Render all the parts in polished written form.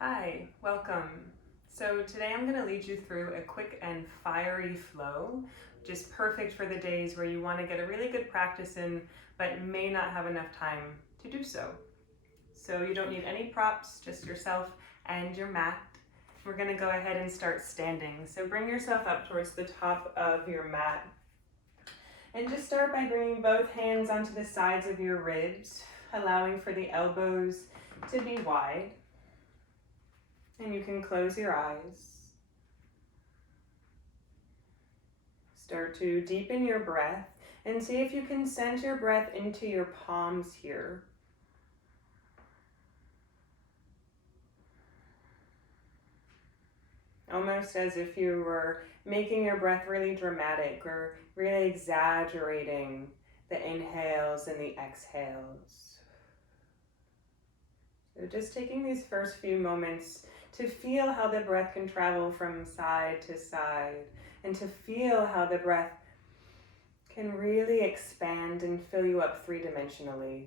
Hi, welcome. So today I'm going to lead you through a quick and fiery flow, which is perfect for the days where you want to get a really good practice in, but may not have enough time to do so. So you don't need any props, just yourself and your mat. We're going to go ahead and start standing. So bring yourself up towards the top of your mat. And just start by bringing both hands onto the sides of your ribs, allowing for the elbows to be wide. And you can close your eyes. Start to deepen your breath and see if you can send your breath into your palms here. Almost as if you were making your breath really dramatic or really exaggerating the inhales and the exhales. So just taking these first few moments to feel how the breath can travel from side to side and to feel how the breath can really expand and fill you up three-dimensionally.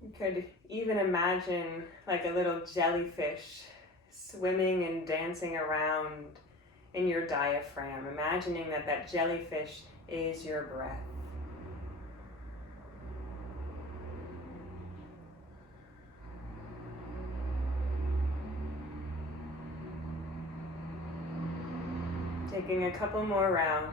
You could even imagine like a little jellyfish swimming and dancing around in your diaphragm, imagining that that jellyfish is your breath. Taking a couple more rounds.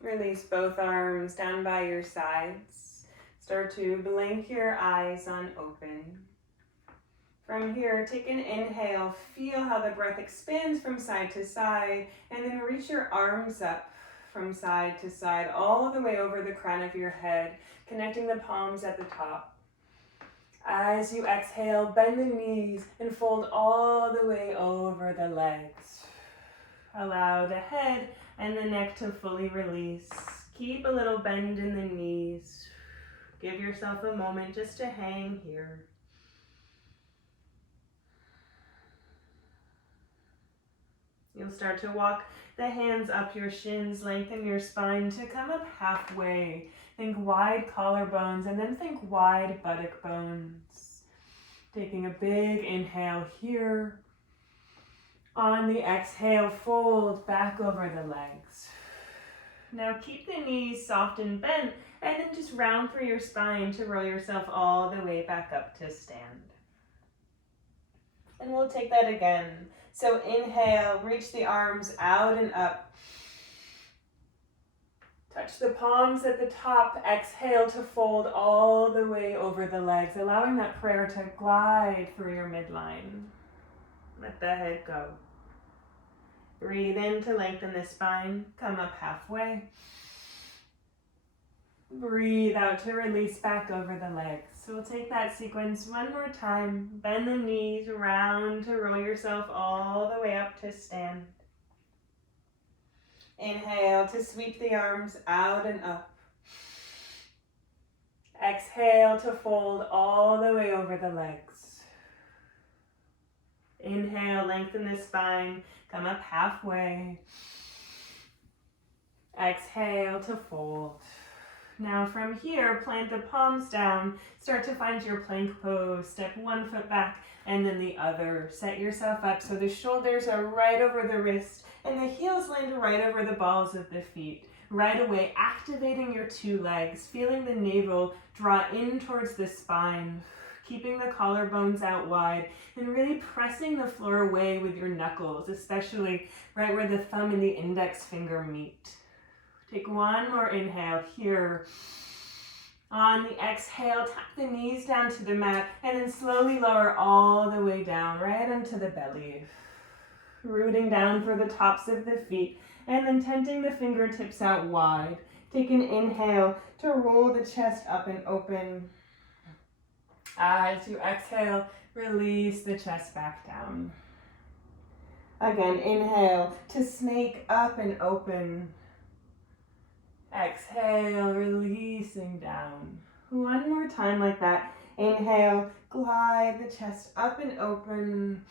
Release both arms down by your sides. Start to blink your eyes on open. From here, take an inhale. Feel how the breath expands from side to side, and then reach your arms up from side to side, all the way over the crown of your head, connecting the palms at the top. As you exhale, bend the knees and fold all the way over the legs. Allow the head and the neck to fully release. Keep a little bend in the knees. Give yourself a moment just to hang here. You'll start to walk the hands up your shins, lengthen your spine to come up halfway. Think wide collarbones and then think wide buttock bones. Taking a big inhale here. On the exhale, fold back over the legs. Now keep the knees soft and bent, and then just round through your spine to roll yourself all the way back up to stand. And we'll take that again. So inhale, reach the arms out and up. Touch the palms at the top. Exhale to fold all the way over the legs, allowing that prayer to glide through your midline. Let the head go. Breathe in to lengthen the spine. Come up halfway. Breathe out to release back over the legs. So we'll take that sequence one more time. Bend the knees round to roll yourself all the way up to stand. Inhale to sweep the arms out and up. Exhale to fold all the way over the legs. Inhale, lengthen the spine, come up halfway. Exhale to fold. Now from here, plant the palms down, start to find your plank pose. Step one foot back and then the other. Set yourself up so the shoulders are right over the wrist and the heels land right over the balls of the feet. Right away, activating your two legs, feeling the navel draw in towards the spine, keeping the collarbones out wide, and really pressing the floor away with your knuckles, especially right where the thumb and the index finger meet. Take one more inhale here. On the exhale, tap the knees down to the mat, and then slowly lower all the way down, right onto the belly. Rooting down for the tops of the feet, and then tenting the fingertips out wide. Take an inhale to roll the chest up and open. As you exhale, release the chest back down. Again, inhale to snake up and open. Exhale, releasing down. One more time like that. Inhale, glide the chest up and open.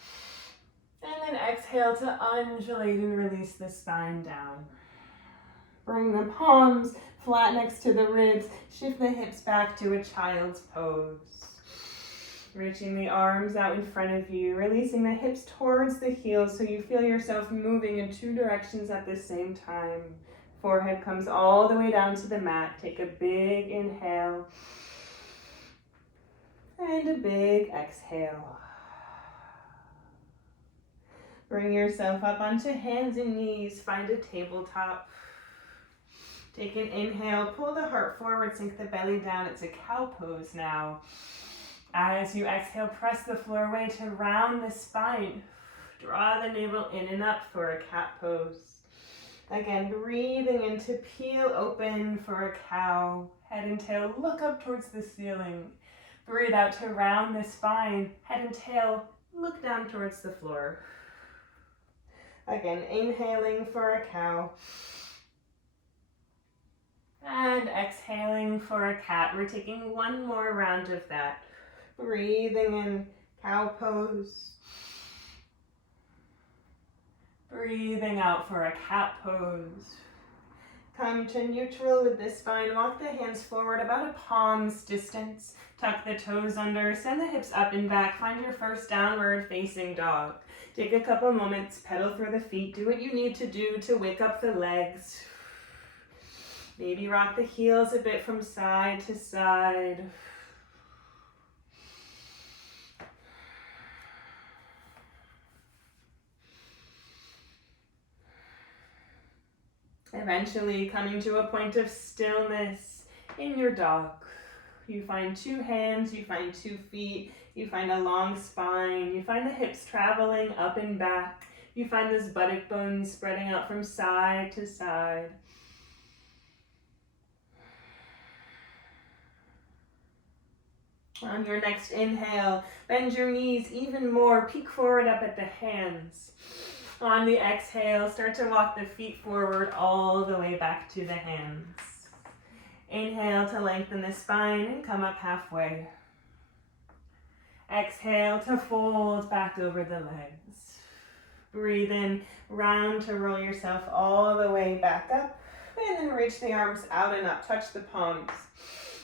And then exhale to undulate and release the spine down. Bring the palms flat next to the ribs. Shift the hips back to a child's pose. Reaching the arms out in front of you, releasing the hips towards the heels so you feel yourself moving in two directions at the same time. Forehead comes all the way down to the mat. Take a big inhale and a big exhale. Bring yourself up onto hands and knees. Find a tabletop. Take an inhale, pull the heart forward, sink the belly down. It's a cow pose now. As you exhale, press the floor away to round the spine. Draw the navel in and up for a cat pose. Again, breathing in to peel open for a cow. Head and tail look up towards the ceiling. Breathe out to round the spine. Head and tail look down towards the floor. Again, inhaling for a cow. And exhaling for a cat. We're taking one more round of that. Breathing in, cow pose. Breathing out for a cat pose. Come to neutral with the spine. Walk the hands forward about a palm's distance. Tuck the toes under. Send the hips up and back. Find your first downward facing dog. Take a couple moments. Pedal through the feet. Do what you need to do to wake up the legs. Maybe rock the heels a bit from side to side. Eventually coming to a point of stillness in your dog. You find two hands, you find 2 feet, you find a long spine, you find the hips traveling up and back. You find those buttock bones spreading out from side to side. On your next inhale, bend your knees even more, peek forward up at the hands. On the exhale, start to walk the feet forward all the way back to the hands. Inhale to lengthen the spine and come up halfway. Exhale to fold back over the legs. Breathe in, round to roll yourself all the way back up, and then reach the arms out and up, touch the palms.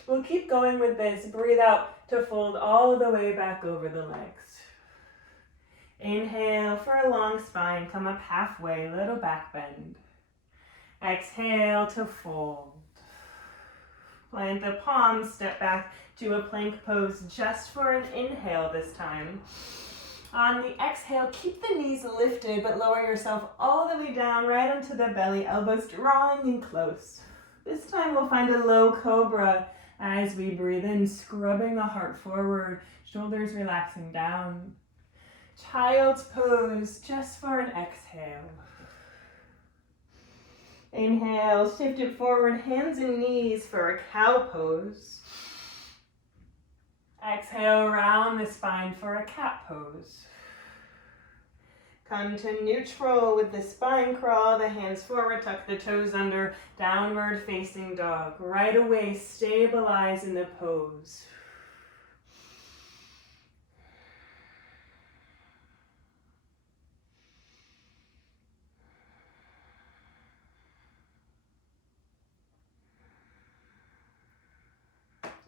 We'll keep going with this. Breathe out to fold all the way back over the legs. Inhale for a long spine, come up halfway, little back bend. Exhale to fold. Plant the palms, step back to a plank pose just for an inhale this time. On the exhale, keep the knees lifted, but lower yourself all the way down, right onto the belly, elbows drawing in close. This time we'll find a low cobra as we breathe in, scrubbing the heart forward, shoulders relaxing down. Child's pose just for an exhale. Inhale, shift it forward, hands and knees for a cow pose. Exhale, round the spine for a cat pose. Come to neutral with the spine crawl, the hands forward, tuck the toes under, downward facing dog. Right away, stabilize in the pose.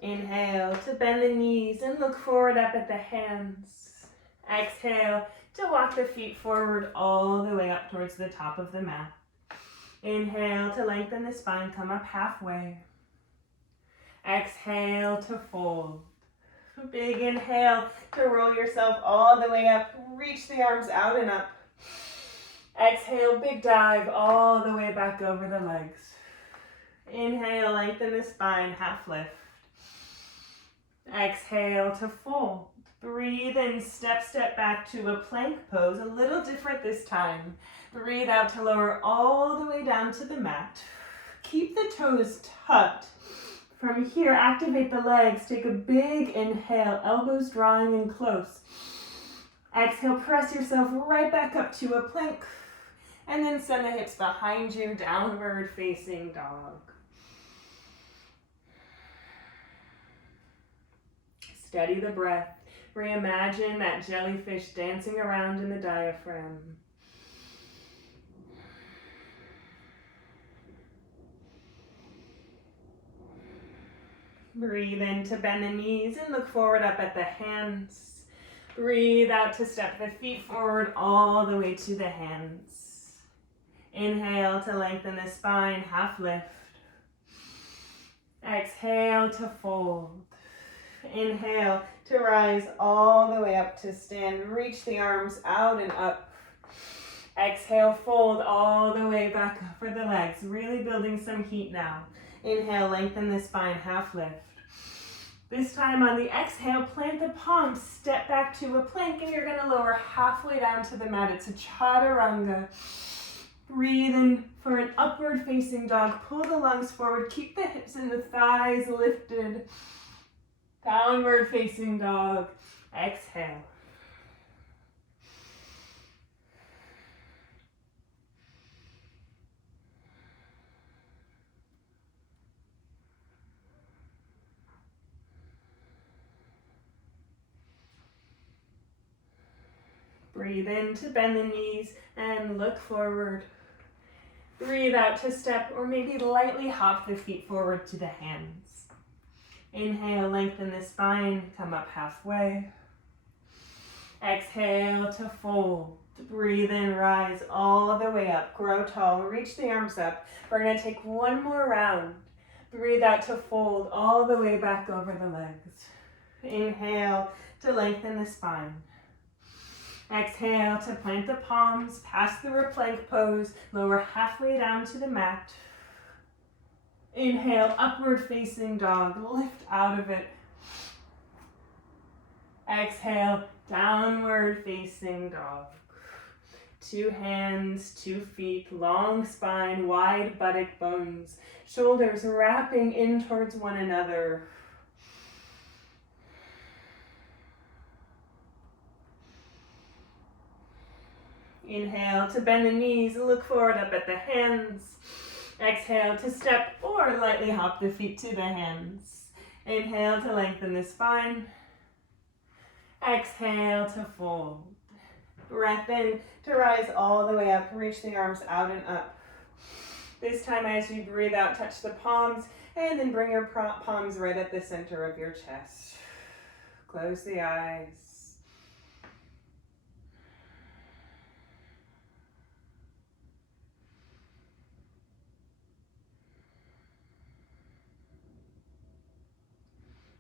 Inhale to bend the knees and look forward up at the hands. Exhale to walk the feet forward all the way up towards the top of the mat. Inhale to lengthen the spine, come up halfway. Exhale to fold. Big inhale to roll yourself all the way up. Reach the arms out and up. Exhale, big dive all the way back over the legs. Inhale, lengthen the spine, half lift. Exhale to fold. Breathe in, step back to a plank pose, a little different this time. Breathe out to lower all the way down to the mat. Keep the toes tucked. From here, activate the legs. Take a big inhale, elbows drawing in close. Exhale, press yourself right back up to a plank. And then send the hips behind you, downward facing dog. Steady the breath. Reimagine that jellyfish dancing around in the diaphragm. Breathe in to bend the knees and look forward up at the hands. Breathe out to step the feet forward all the way to the hands. Inhale to lengthen the spine, half lift. Exhale to fold. Inhale to rise all the way up to stand. Reach the arms out and up. Exhale, fold all the way back up for the legs. Really building some heat now. Inhale, lengthen the spine, half lift. This time on the exhale, plant the palms, step back to a plank, and you're going to lower halfway down to the mat. It's a chaturanga. Breathe in for an upward facing dog. Pull the lungs forward. Keep the hips and the thighs lifted. Downward facing dog. Exhale. Breathe in to bend the knees and look forward. Breathe out to step or maybe lightly hop the feet forward to the hands. Inhale, lengthen the spine, come up halfway. Exhale to fold. Breathe in, rise all the way up. Grow tall, reach the arms up. We're going to take one more round. Breathe out to fold all the way back over the legs. Inhale to lengthen the spine. Exhale to plant the palms, pass through a plank pose, lower halfway down to the mat. Inhale, upward facing dog, lift out of it. Exhale, downward facing dog. 2 hands, 2 feet, long spine, wide buttock bones, shoulders wrapping in towards one another. Inhale to bend the knees, look forward up at the hands. Exhale to step or lightly hop the feet to the hands. Inhale to lengthen the spine. Exhale to fold. Breath in to rise all the way up, reach the arms out and up. This time as you breathe out, touch the palms and then bring your palms right at the center of your chest. Close the eyes.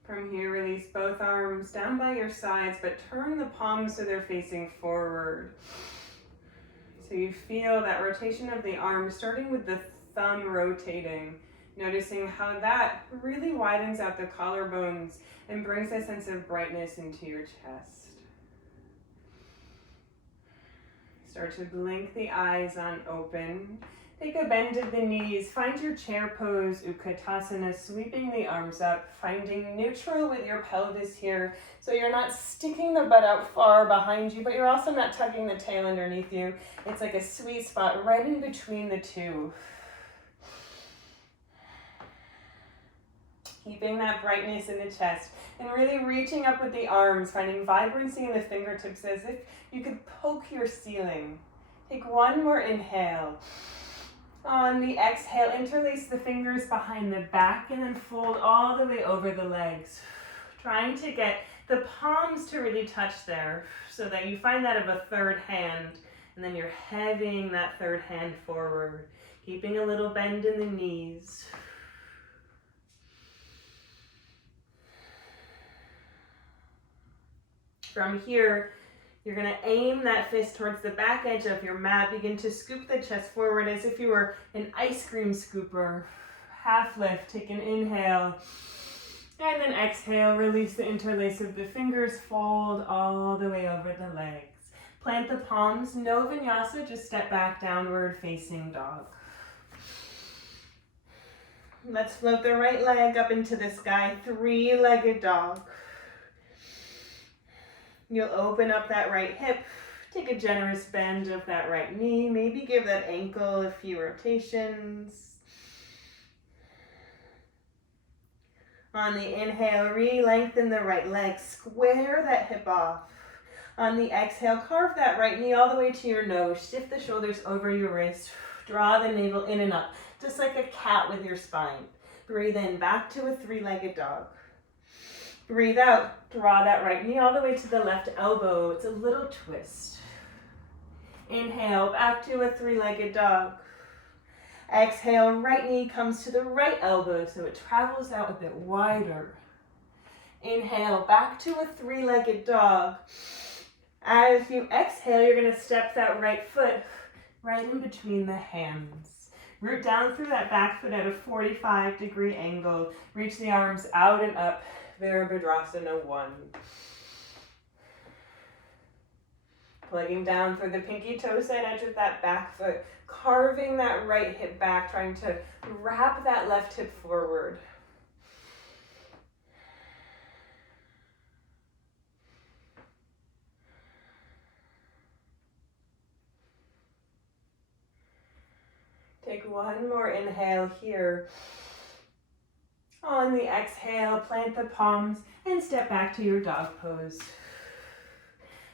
From here, release both arms down by your sides, but turn the palms so they're facing forward. So you feel that rotation of the arms, starting with the thumb rotating, noticing how that really widens out the collarbones and brings a sense of brightness into your chest. Start to blink the eyes on open. Take a bend of the knees, find your chair pose, Utkatasana, sweeping the arms up, finding neutral with your pelvis here, so you're not sticking the butt out far behind you, but you're also not tucking the tail underneath you. It's like a sweet spot right in between the two. Keeping that brightness in the chest, and really reaching up with the arms, finding vibrancy in the fingertips as if you could poke your ceiling. Take one more inhale. On the exhale, interlace the fingers behind the back and then fold all the way over the legs. Trying to get the palms to really touch there so that you find that of a third hand, and then you're heavying that third hand forward, keeping a little bend in the knees. From here, you're going to aim that fist towards the back edge of your mat. Begin to scoop the chest forward as if you were an ice cream scooper. Half lift, take an inhale. And then exhale, release the interlace of the fingers, fold all the way over the legs. Plant the palms, no vinyasa, just step back, downward facing dog. Let's float the right leg up into the sky, 3-legged dog. You'll open up that right hip, take a generous bend of that right knee, maybe give that ankle a few rotations. On the inhale, re-lengthen the right leg, square that hip off. On the exhale, carve that right knee all the way to your nose. Shift the shoulders over your wrist. Draw the navel in and up, just like a cat with your spine. Breathe in, back to a three-legged dog. Breathe out, draw that right knee all the way to the left elbow. It's a little twist. Inhale, back to a three-legged dog. Exhale, right knee comes to the right elbow, so it travels out a bit wider. Inhale, back to a three-legged dog. As you exhale, you're going to step that right foot right in between the hands. Root down through that back foot at a 45-degree angle. Reach the arms out and up. Virabhadrasana 1. Plugging down through the pinky toe side edge of that back foot. Carving that right hip back, trying to wrap that left hip forward. Take one more inhale here. On the exhale, plant the palms and step back to your dog pose.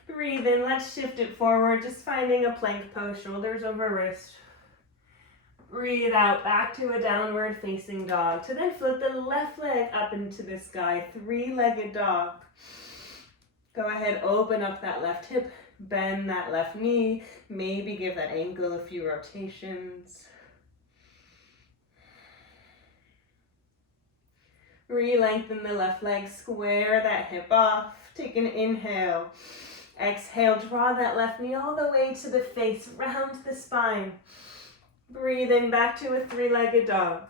Breathe in, let's shift it forward, just finding a plank pose, shoulders over wrist. Breathe out, back to a downward facing dog. To then flip the left leg up into the sky, three-legged dog. Go ahead, open up that left hip, bend that left knee, maybe give that ankle a few rotations. Re-lengthen the left leg, square that hip off. Take an inhale. Exhale, draw that left knee all the way to the face, round the spine. Breathe in, back to a three-legged dog.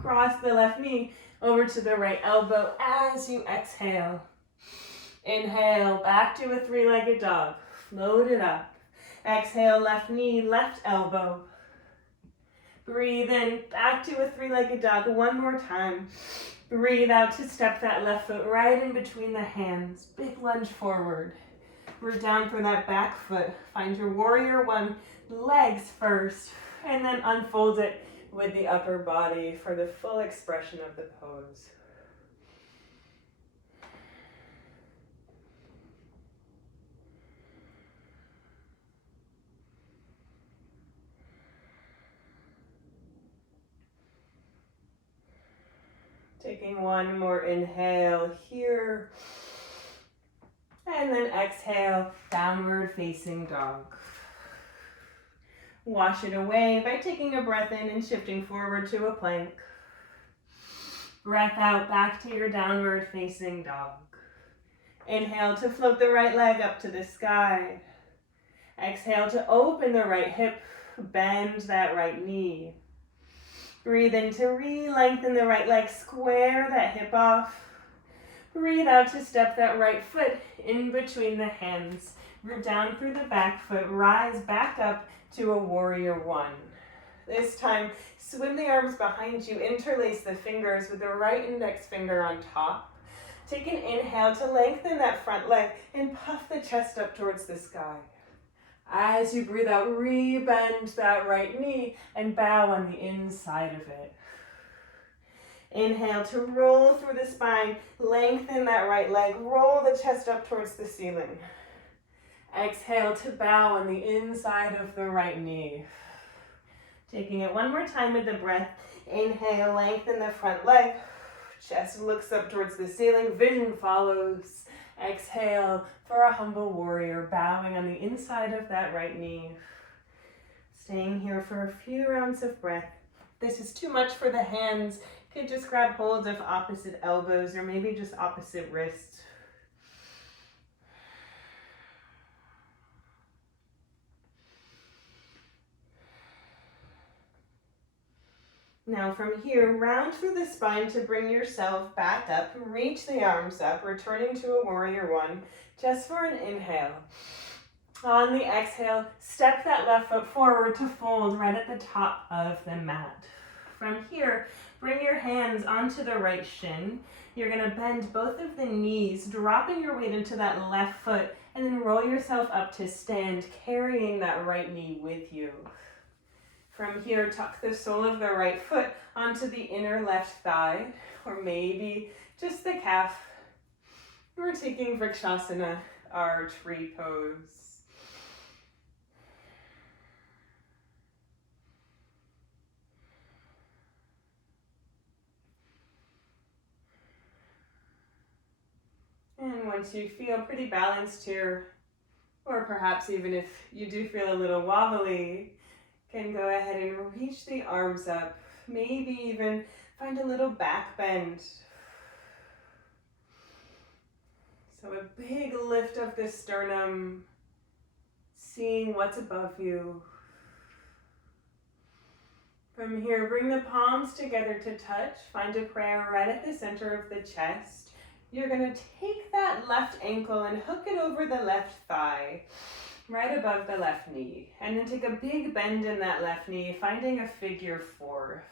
Cross the left knee over to the right elbow as you exhale. Inhale, back to a three-legged dog. Float it up. Exhale, left knee, left elbow. Breathe in, back to a three-legged dog. One more time. Breathe out to step that left foot right in between the hands. Big lunge forward. Root down for that back foot. Find your warrior 1, legs first, and then unfold it with the upper body for the full expression of the pose. Taking one more inhale here. And then exhale, downward facing dog. Wash it away by taking a breath in and shifting forward to a plank. Breath out, back to your downward facing dog. Inhale to float the right leg up to the sky. Exhale to open the right hip, bend that right knee. Breathe in to re-lengthen the right leg, square that hip off. Breathe out to step that right foot in between the hands. Root down through the back foot, rise back up to a warrior 1. This time, swim the arms behind you, interlace the fingers with the right index finger on top. Take an inhale to lengthen that front leg and puff the chest up towards the sky. As you breathe out, re-bend that right knee and bow on the inside of it. Inhale to roll through the spine, lengthen that right leg, roll the chest up towards the ceiling. Exhale to bow on the inside of the right knee. Taking it one more time with the breath. Inhale, lengthen the front leg, chest looks up towards the ceiling, vision follows. Exhale for a humble warrior, bowing on the inside of that right knee. Staying here for a few rounds of breath. If this is too much for the hands, you could just grab hold of opposite elbows or maybe just opposite wrists. Now from here, round through the spine to bring yourself back up. Reach the arms up, returning to a warrior 1, just for an inhale. On the exhale, step that left foot forward to fold right at the top of the mat. From here, bring your hands onto the right shin. You're going to bend both of the knees, dropping your weight into that left foot, and then roll yourself up to stand, carrying that right knee with you. From here, tuck the sole of the right foot onto the inner left thigh, or maybe just the calf. We're taking Vrikshasana, our tree pose. And once you feel pretty balanced here, or perhaps even if you do feel a little wobbly, can go ahead and reach the arms up. Maybe even find a little back bend. So a big lift of the sternum, seeing what's above you. From here, bring the palms together to touch. Find a prayer right at the center of the chest. You're going to take that left ankle and hook it over the left thigh, right above the left knee. And then take a big bend in that left knee, finding a figure 4.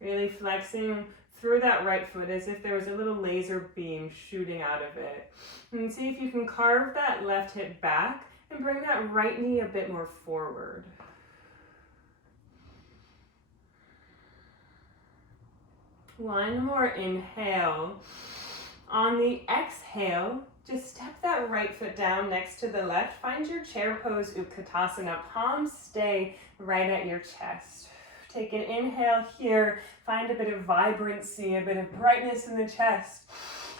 Really flexing through that right foot as if there was a little laser beam shooting out of it. And see if you can carve that left hip back and bring that right knee a bit more forward. One more inhale. On the exhale, just step that right foot down next to the left. Find your chair pose, Utkatasana. Palms stay right at your chest. Take an inhale here. Find a bit of vibrancy, a bit of brightness in the chest.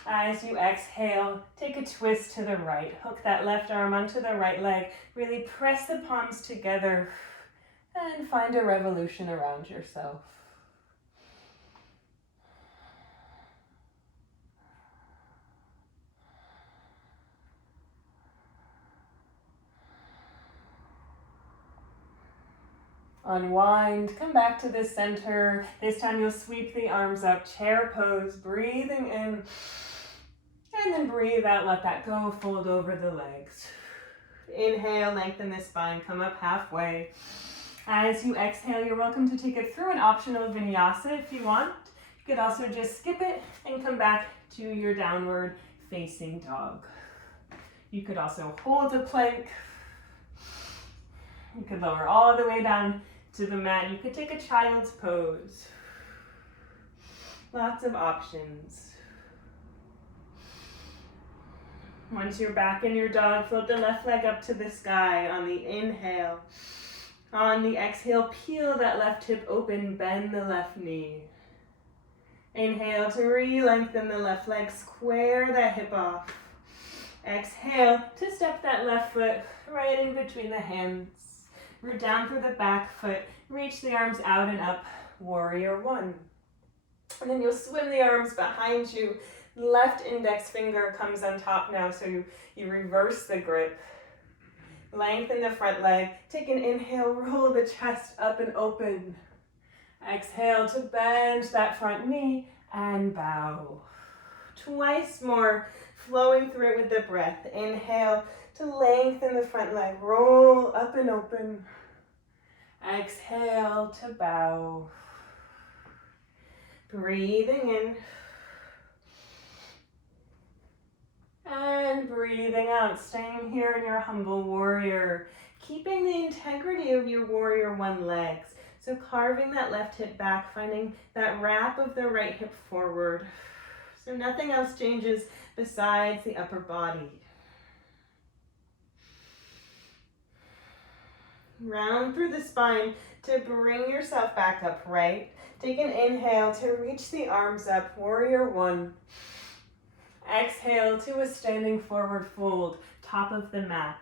As you exhale, take a twist to the right. Hook that left arm onto the right leg. Really press the palms together and find a revolution around yourself. Unwind, come back to the center. This time you'll sweep the arms up, chair pose, breathing in, and then breathe out, let that go, fold over the legs. Inhale, lengthen the spine, come up halfway. As you exhale, you're welcome to take it through an optional vinyasa if you want. You could also just skip it and come back to your downward facing dog. You could also hold a plank. You could lower all the way down to the mat. You could take a child's pose. Lots of options. Once you're back in your dog, float the left leg up to the sky on the inhale. On the exhale, peel that left hip open, bend the left knee. Inhale to re-lengthen the left leg, square that hip off. Exhale to step that left foot right in between the hands. Root down through the back foot, reach the arms out and up, warrior 1. And then you'll swim the arms behind you. Left index finger comes on top now, so you reverse the grip. Lengthen the front leg. Take an inhale, roll the chest up and open. Exhale to bend that front knee and bow. Twice more, flowing through it with the breath. Inhale to lengthen the front leg, roll up and open. Exhale to bow. Breathing in. And breathing out, staying here in your humble warrior. Keeping the integrity of your warrior 1 legs. So carving that left hip back, finding that wrap of the right hip forward. So nothing else changes besides the upper body. Round through the spine to bring yourself back upright. Take an inhale to reach the arms up, warrior 1. Exhale to a standing forward fold, top of the mat.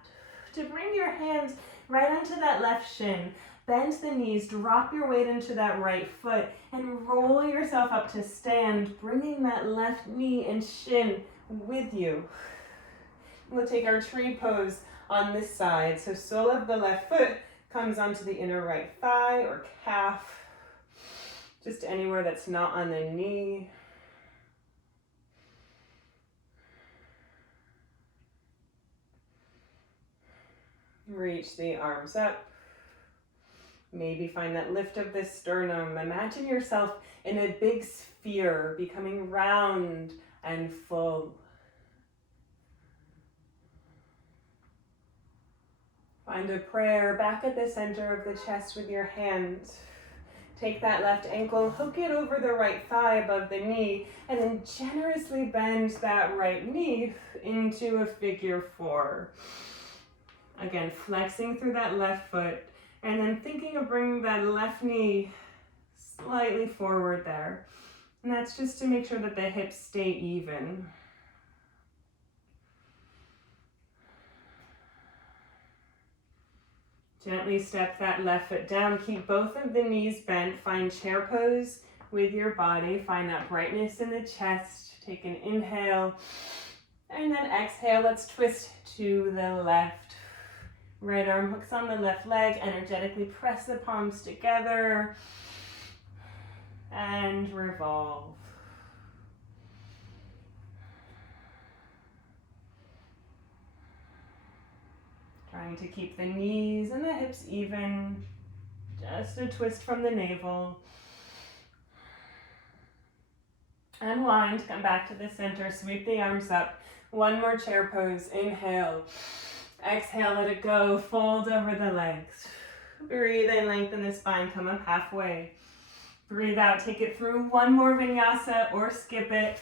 To bring your hands right onto that left shin, bend the knees, drop your weight into that right foot, and roll yourself up to stand, bringing that left knee and shin with you. We'll take our tree pose on this side. So sole of the left foot comes onto the inner right thigh or calf, just anywhere that's not on the knee. Reach the arms up. Maybe find that lift of the sternum. Imagine yourself in a big sphere, becoming round and full. Find a prayer back at the center of the chest with your hands. Take that left ankle, hook it over the right thigh above the knee, and then generously bend that right knee into a figure 4. Again, flexing through that left foot, and then thinking of bringing that left knee slightly forward there. And that's just to make sure that the hips stay even. Gently step that left foot down. Keep both of the knees bent. Find chair pose with your body. Find that brightness in the chest. Take an inhale. And then exhale. Let's twist to the left. Right arm hooks on the left leg. Energetically press the palms together. And revolve. Trying to keep the knees and the hips even. Just a twist from the navel. Unwind, come back to the center, sweep the arms up. One more chair pose, inhale. Exhale, let it go, fold over the legs. Breathe in, lengthen the spine, come up halfway. Breathe out, take it through one more vinyasa or skip it.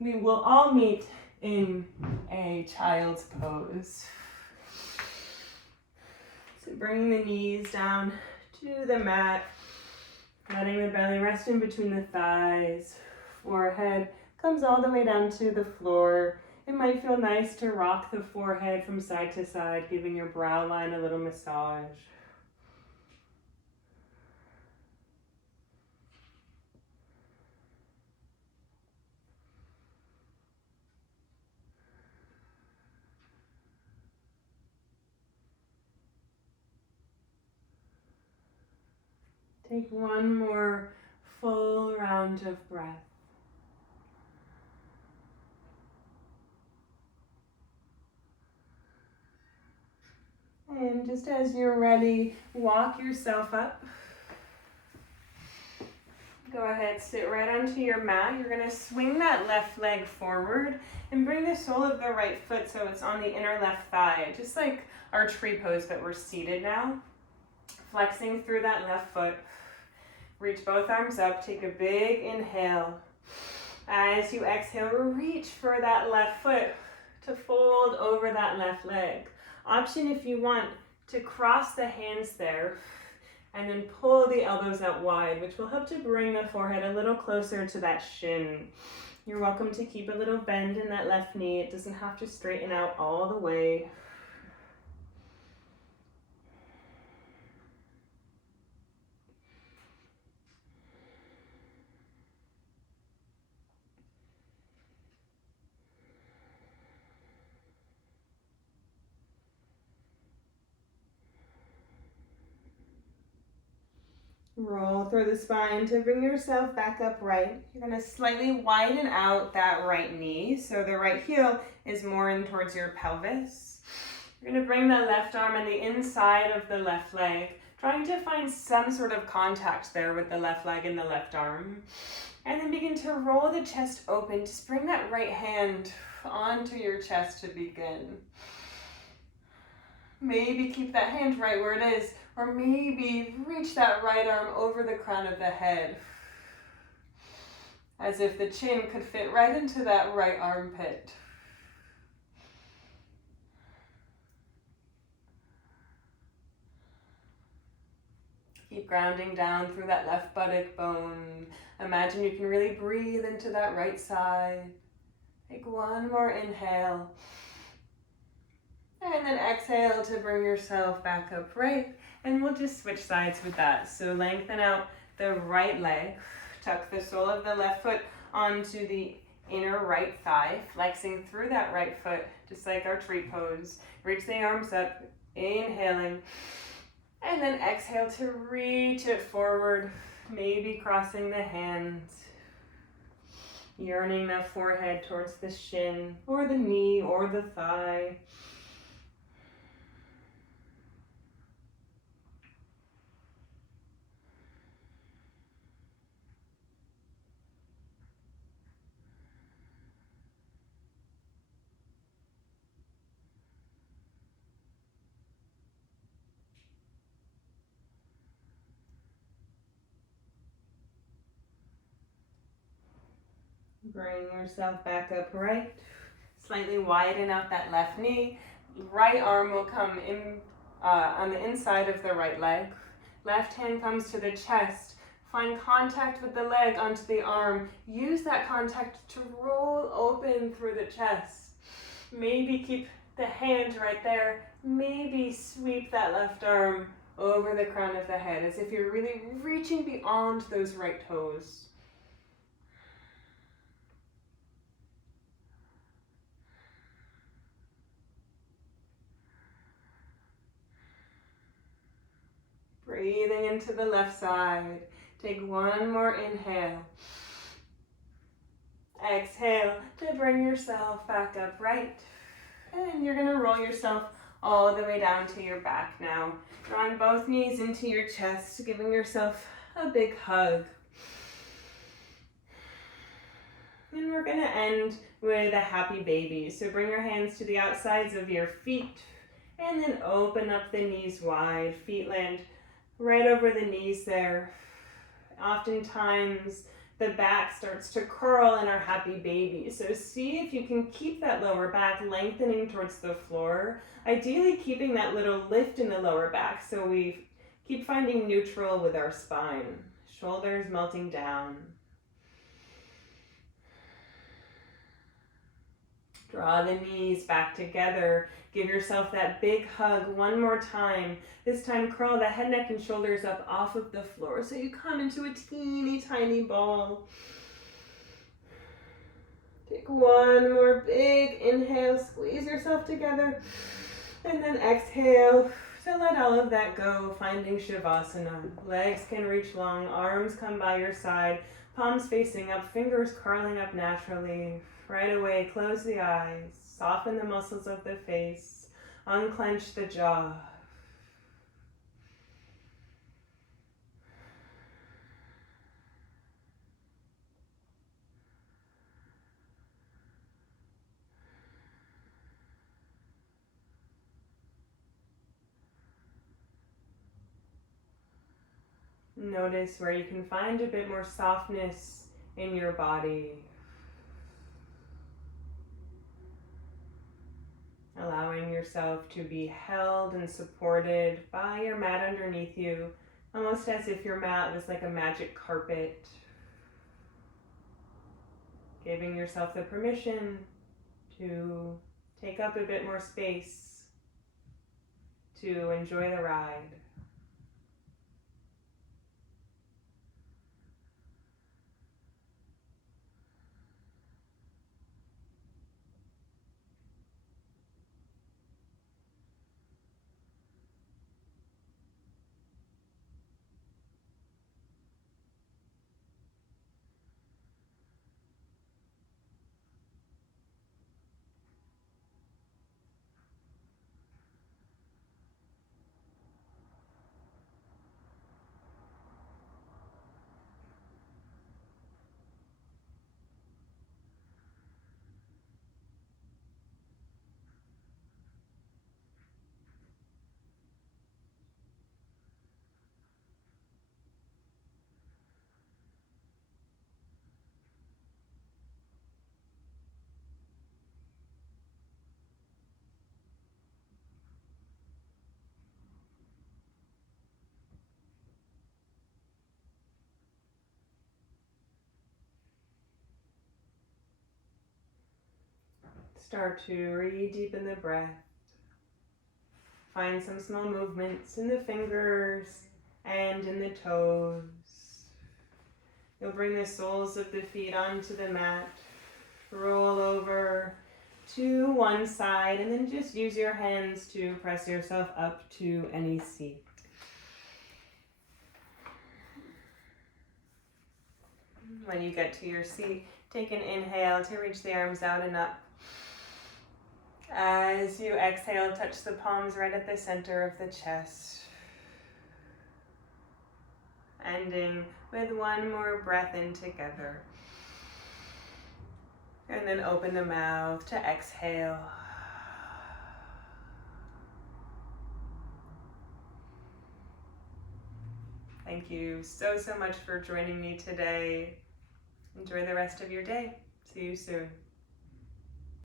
We will all meet in a child's pose. So bring the knees down to the mat, letting the belly rest in between the thighs. Forehead comes all the way down to the floor. It might feel nice to rock the forehead from side to side, giving your brow line a little massage. Take one more full round of breath. And just as you're ready, walk yourself up. Go ahead, sit right onto your mat. You're gonna swing that left leg forward and bring the sole of the right foot so it's on the inner left thigh, just like our tree pose, but we're seated now. Flexing through that left foot. Reach both arms up, take a big inhale. As you exhale, reach for that left foot to fold over that left leg. Option if you want to cross the hands there and then pull the elbows out wide, which will help to bring the forehead a little closer to that shin. You're welcome to keep a little bend in that left knee. It doesn't have to straighten out all the way. Roll through the spine to bring yourself back upright. You're going to slightly widen out that right knee, so the right heel is more in towards your pelvis. You're going to bring the left arm on the inside of the left leg, trying to find some sort of contact there with the left leg and the left arm. And then begin to roll the chest open. Just bring that right hand onto your chest to begin. Maybe keep that hand right where it is, or maybe reach that right arm over the crown of the head, as if the chin could fit right into that right armpit. Keep grounding down through that left buttock bone. Imagine you can really breathe into that right side. Take one more inhale. And then exhale to bring yourself back upright. And we'll just switch sides with that. So lengthen out the right leg. Tuck the sole of the left foot onto the inner right thigh. Flexing through that right foot, just like our tree pose. Reach the arms up, inhaling. And then exhale to reach it forward. Maybe crossing the hands. Yearning that forehead towards the shin, or the knee, or the thigh. Bring yourself back upright. Slightly widen out that left knee. Right arm will come in on the inside of the right leg. Left hand comes to the chest. Find contact with the leg onto the arm. Use that contact to roll open through the chest. Maybe keep the hand right there. Maybe sweep that left arm over the crown of the head as if you're really reaching beyond those right toes. Breathing into the left side. Take one more inhale. Exhale to bring yourself back upright. And you're gonna roll yourself all the way down to your back now. Drawing both knees into your chest, giving yourself a big hug. And we're gonna end with a happy baby. So bring your hands to the outsides of your feet and then open up the knees wide. Feet land right over the knees there. Oftentimes the back starts to curl in our happy baby. So see if you can keep that lower back lengthening towards the floor. Ideally keeping that little lift in the lower back so we keep finding neutral with our spine. Shoulders melting down. Draw the knees back together. Give yourself that big hug one more time. This time curl the head, neck, and shoulders up off of the floor so you come into a teeny tiny ball. Take one more big inhale, squeeze yourself together, and then exhale to let all of that go, finding Shavasana. Legs can reach long, arms come by your side, palms facing up, fingers curling up naturally. Right away, close the eyes, soften the muscles of the face, unclench the jaw. Notice where you can find a bit more softness in your body. Allowing yourself to be held and supported by your mat underneath you, almost as if your mat was like a magic carpet. Giving yourself the permission to take up a bit more space, to enjoy the ride. Start to re-deepen the breath. Find some small movements in the fingers and in the toes. You'll bring the soles of the feet onto the mat. Roll over to one side and then just use your hands to press yourself up to any seat. When you get to your seat, take an inhale to reach the arms out and up. As you exhale, touch the palms right at the center of the chest. Ending with one more breath in together. And then open the mouth to exhale. Thank you so much for joining me today. Enjoy the rest of your day. See you soon.